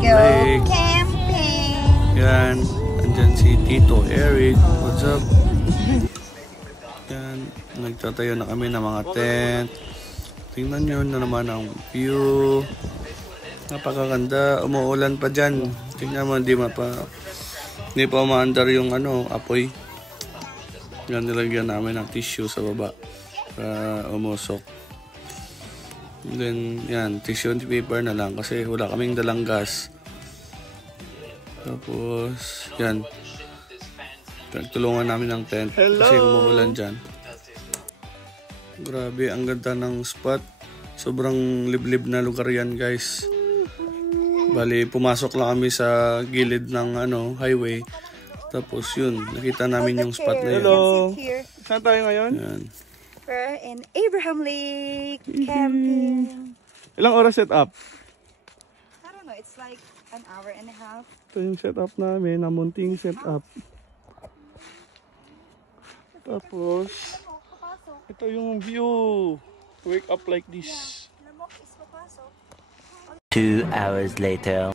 Lake. Camping. Yan. Andyan si Tito Eric. What's up? Yan. Nagtatayo na kami ng mga tent. Tingnan nyo na naman ang view. Napakaganda. Umuulan pa dyan. Tingnan mo, hindi pa umaandar yung apoy. Yan, nilagyan namin ng tissue sa baba para umusok. Then, yan, tissue and paper na lang kasi wala kaming dalang gas. Tapos, yan. Tulungan namin ng tent kasi umuulan dyan. Grabe, ang ganda ng spot. Sobrang liblib na lugar yan, guys. Bali, pumasok lang kami sa gilid ng highway. Tapos yun, nakita namin yung spot na yun. Hello! Saan tayo ngayon? Yan. We're in Abraham Lake camping. Ilang oras set up? I don't know, it's like an hour and a half. Ito yung set up namin, namunting set up. Tapos, ito yung view. Wake up like this. 2 hours later.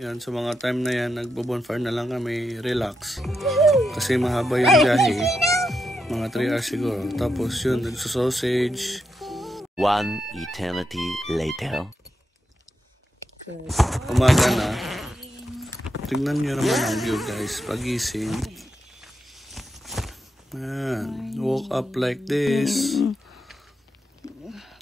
Yan, sa mga time na yan, nagbo-bonfire na lang kami, relax. Kasi mahaba yung biyahe. Mga 3 hours siguro. Tapos yun, nagsasausage. 1 eternity later. Umaga na. Tingnan nyo naman ang view, guys. Pagising. Yan. Walk up like this.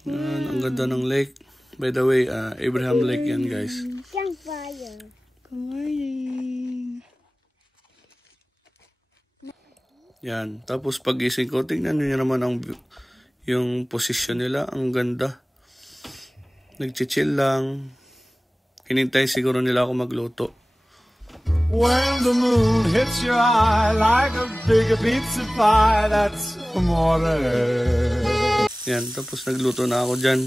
Yan, ang ganda ng lake. By the way, Abraham Lake yan, guys. Campfire. Good morning. Yan. Tapos pagising ko, tingnan nyo naman yung position nila. Ang ganda. Nagchichill lang. Hinintay siguro nila ako magluto. When the moon hits your eye like a big pizza pie, that's amore. Yan. Tapos nagluto na ako dyan.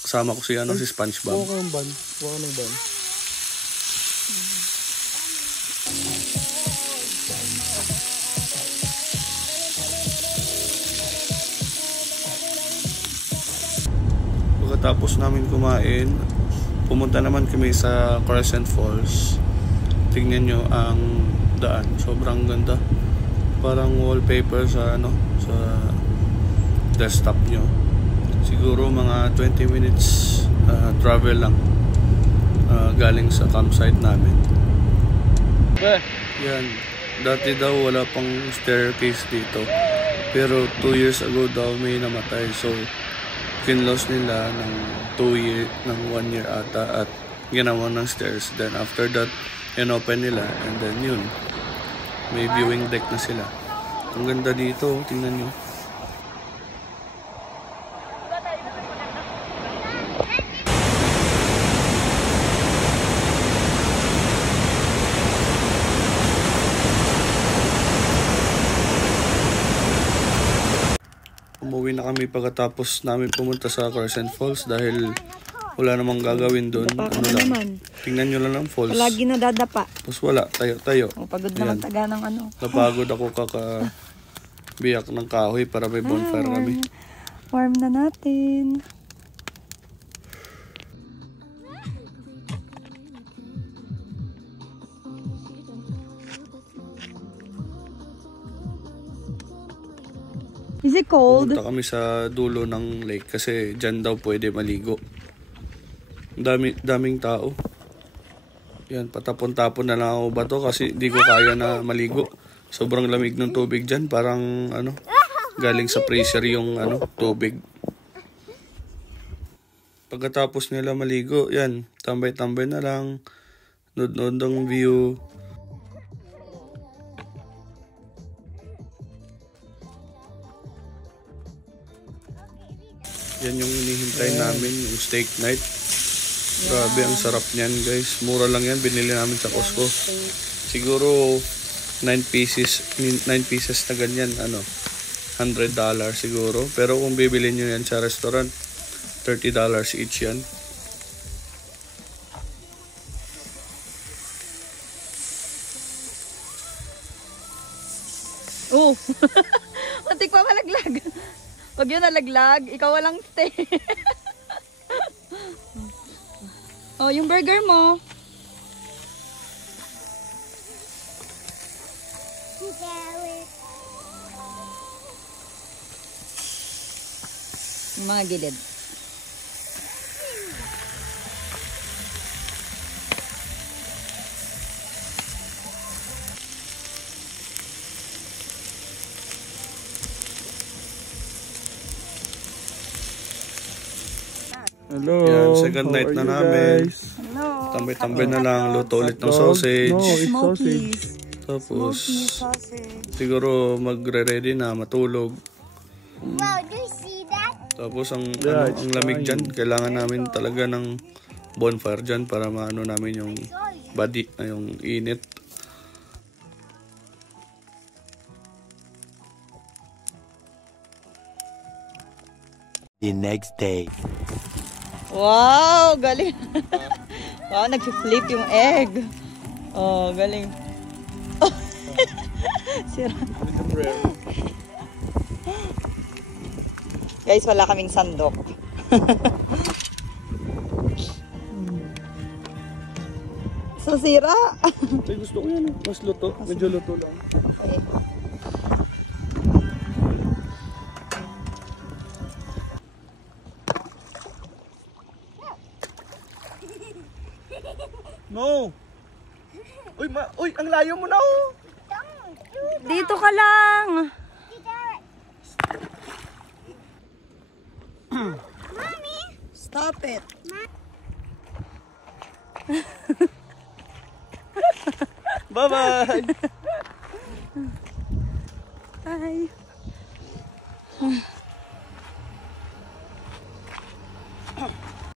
Kasama ko si SpongeBob. Buka ng ban. Buka ng ban. Pagkatapos namin kumain, pumunta naman kami sa Crescent Falls. Tingnan nyo ang daan. Sobrang ganda. Parang wallpaper sa sa desktop nyo. Siguro mga 20 minutes travel lang galing sa campsite namin. Yan. Dati daw wala pang staircase dito. Pero 2 years ago daw may namatay. So, kinloss nila ng 1 year ata at ginawa ng stairs. Then after that, inopen nila and then yun. May viewing deck na sila. Ang ganda dito. Tingnan nyo. Umuwi na kami pagkatapos namin pumunta sa Crescent Falls dahil wala namang gagawin doon. Tingnan nyo lang ang falls. Lagi nadadapa. Tapos wala, tayo. Pagod naman taga ng Napagod ako kakabiyak ng kahoy para may bonfire kami. Warm na natin. Is it cold? Pumunta kami sa dulo ng lake kasi dyan daw pwede maligo. Daming tao. Yan, patapon-tapon na lang ako bato kasi di ko kaya na maligo. Sobrang lamig ng tubig dyan. Parang galing sa freezer yung tubig. Pagkatapos nila maligo, yan, tambay-tambay na lang. Nood-nood ng view. Yan yung hinihintay namin, yung steak night. Grabe, ang sarap niyan, guys. Mura lang yan, binili namin sa Costco. Siguro 9 pieces na ganyan, $100 siguro. Pero kung bibili nyo yan sa restaurant, $30 each yan. Oh. Muntik pa malaglag. Huwag yun nalaglag. Ikaw walang stay. Oh, yung burger mo. Yung mga gilid. Hello. Yan, second how night are na you namin. guys? Hello. Tambay-tambay na lang, luto ulit ng Hot dog? sausage. No, it's sausage. Smokies. Tapos, Sausage. siguro magre-ready na, matulog. Wow, do you see that? Tapos ang, Yeah, ano, it's ang lamig fine. dyan, kailangan namin talaga ng bonfire dyan para maano namin yung body, yung init. The next day. Wow, galing. Wow, nag-flip yung egg. Oh, galing. Sira. Guys, wala kaming sandok. So, sira. Ay, gusto ko yan. Mas luto. Medyo luto lang. Okay. No! Uy, uy, ang layo mo na oh! Dito ka lang. Stop it. Bye-bye! Bye.